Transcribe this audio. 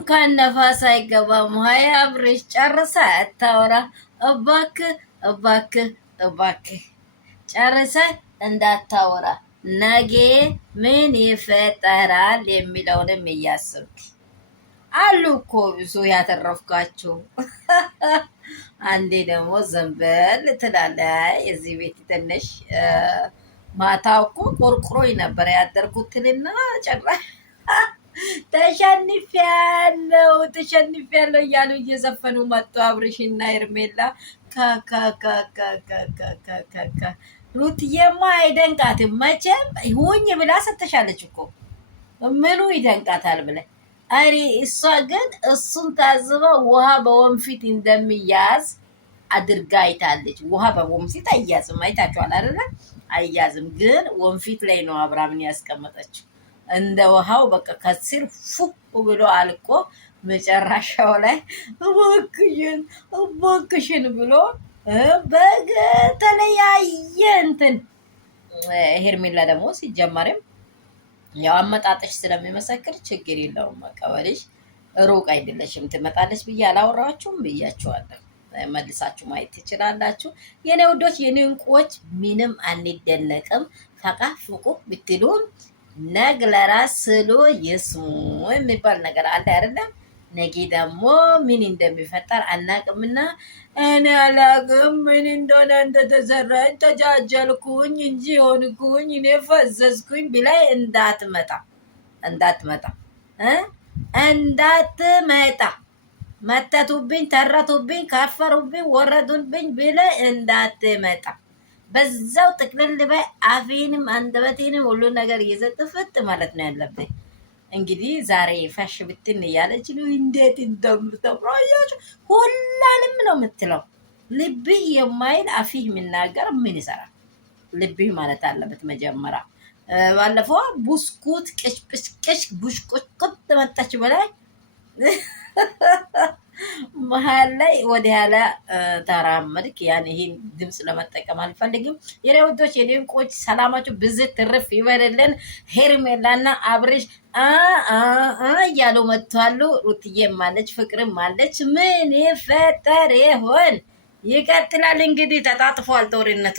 እንኳን ነፋስ አይገባም። ሀያ አብሬሽ ጨርሳ አታወራ። እባክህ እባክህ እባክህ ጨርሰ እንዳታወራ። ነገ ምን ይፈጠራል የሚለውንም እያስብክ አሉ እኮ ብዙ ያተረፍኳቸው። አንዴ ደግሞ ዘንበል ትላለህ። የዚህ ቤት ትንሽ ማታ እኮ ቆርቁሮኝ ነበር ያደርኩትንና ጨራሽ ተሸንፊያለሁ እያሉ እየዘፈኑ መጡ። አብርሽና ኤርሜላ ካካካካካካካ ሩትዬማ አይደንቃትም መቼም። ሁኝ ብላ ሰተሻለች እኮ ምኑ ይደንቃታል ብለህ አሪ። እሷ ግን እሱን ታዝባ ውሃ በወንፊት እንደሚያዝ አድርጋ አይታለች። ውሃ በወንፊት አያዝም፣ አይታችኋል አይደለ? አያዝም፣ ግን ወንፊት ላይ ነው አብራምን ያስቀመጠችው። እንደ ውሃው በቃ ከስር ፉ ብሎ አልቆ መጨረሻው ላይ እባክሽን ብሎ በተለያየ እንትን ሄርሜላ ደግሞ ሲጀመርም ያው አመጣጥሽ ስለሚመሰክር ችግር የለውም። መቀበልሽ ሩቅ አይደለሽም። ትመጣለች ብዬ አላወራችሁም ብያችኋለሁ። መልሳችሁ ማየት ትችላላችሁ። የኔ ውዶች፣ የኔ እንቁዎች፣ ምንም አንደነቅም። ፈቃ ፍቁ ብትሉም ነግ ለራስ ስሎ ይስሙ የሚባል ነገር አለ አይደለም? ነጊ ደግሞ ምን እንደሚፈጠር አናቅምና እኔ አላቅም። ምን እንደሆነ እንደተሰራኝ ተጃጀልኩኝ እንጂ ሆንኩኝ እኔ ፈዘዝኩኝ ብላይ እንዳትመጣ መተቱብኝ፣ ተረቱብኝ፣ ካፈሩብኝ፣ ወረዱብኝ ብላይ እንዳትመጣ። በዛው ጥቅልል በይ። አፌንም አንደበቴንም ሁሉ ነገር እየዘጥፍት ማለት ነው ያለብኝ። እንግዲህ ዛሬ ፈሽ ብትን እያለች ነው። እንዴት እንደምተብራያችሁ ሁላንም ነው የምትለው። ልብህ የማይል አፊህ የሚናገር ምን ይሰራል? ልብህ ማለት አለበት መጀመሪያ። ባለፈው ቡስኩት ቅሽቅሽቅሽ ቡሽቁጭቁጥ መጣች በላይ መሀል ላይ ወደ ያለ ተራመድክ። ያን ይሄን ድምፅ ለመጠቀም አልፈልግም። የኔ ውዶች፣ የኔ እንቁዎች፣ ሰላማችሁ ብዝት ትርፍ ይበልልን። ሄርሜላና አብርሽ እያሉ መጥቷሉ። ሩትዬም አለች፣ ፍቅርም አለች። ምን ይፈጠር ይሆን? ይቀጥላል እንግዲህ። ተጣጥፏል ጦርነቱ።